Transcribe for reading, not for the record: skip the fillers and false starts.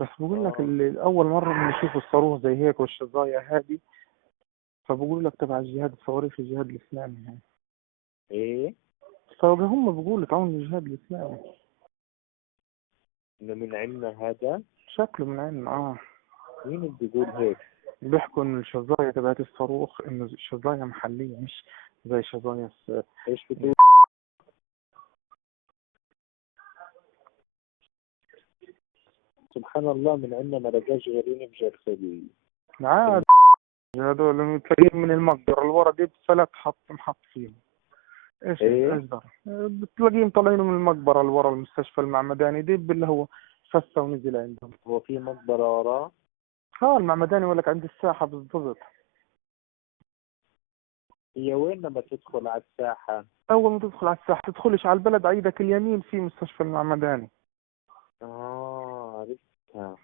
بس بقول لك اه. أول مرة بنشوف الصاروخ زي هيك والشظايا هذه، فبقول لك تبع الجهاد، الصواريخ الجهاد الإسلامي يعني. ايه؟ فهم بقولوا تعاون الجهاد الإسلامي. انه من عندنا هذا؟ شكله من عندنا مين اللي بيقول هيك؟ بيحكوا إن الشظايا تبعت الصاروخ إنه شظايا محلية، مش زي شظايا ايش بتقول؟ سبحان الله، من عندنا ما لقاش غيرين بجرثومة. عاد هذول تلاقيهم من المقبرة اللي ورا دي بفلت محط فيهم. ايش ايه؟ ده؟ بتلاقيهم طالعين من المقبرة اللي ورا المستشفى المعمداني دي اللي هو فسه ونزل عندهم. هو في مقبرة وراه؟ المعمداني يقول لك عند الساحة بالضبط. هي وين لما تدخل على الساحة؟ أول ما تدخل على الساحة تدخلش على البلد، عيدك اليمين في مستشفى المعمداني. عرفتها.